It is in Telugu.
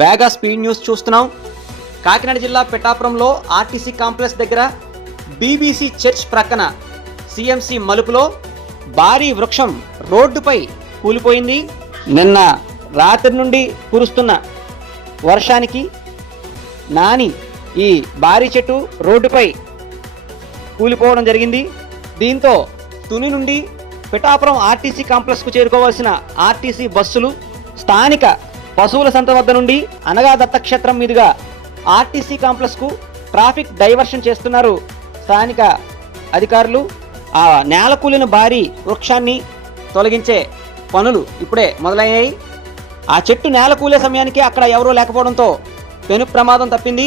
వేగా స్పీడ్ న్యూస్ చూస్తున్నాం. కాకినాడ జిల్లా పిఠాపురంలో ఆర్టీసీ కాంప్లెక్స్ దగ్గర బీబీసీ చర్చ్ ప్రక్కన సిఎంసి మలుపులో భారీ వృక్షం రోడ్డుపై కూలిపోయింది. నిన్న రాత్రి నుండి కురుస్తున్న వర్షానికి నాని ఈ భారీ చెట్టు రోడ్డుపై కూలిపోవడం జరిగింది. దీంతో తుని నుండి పిఠాపురం ఆర్టీసీ కాంప్లెక్స్కు చేరుకోవాల్సిన ఆర్టీసీ బస్సులు స్థానిక పశువుల సంత వద్ద నుండి అనగా దత్తక్షేత్రం మీదుగా ఆర్టీసీ కాంప్లెక్స్కు ట్రాఫిక్ డైవర్షన్ చేస్తున్నారు స్థానిక అధికారులు. ఆ నేల కూలిన భారీ వృక్షాన్ని తొలగించే పనులు ఇప్పుడే మొదలయ్యాయి. ఆ చెట్టు నేల కూలే సమయానికి అక్కడ ఎవరూ లేకపోవడంతో పెను ప్రమాదం తప్పింది.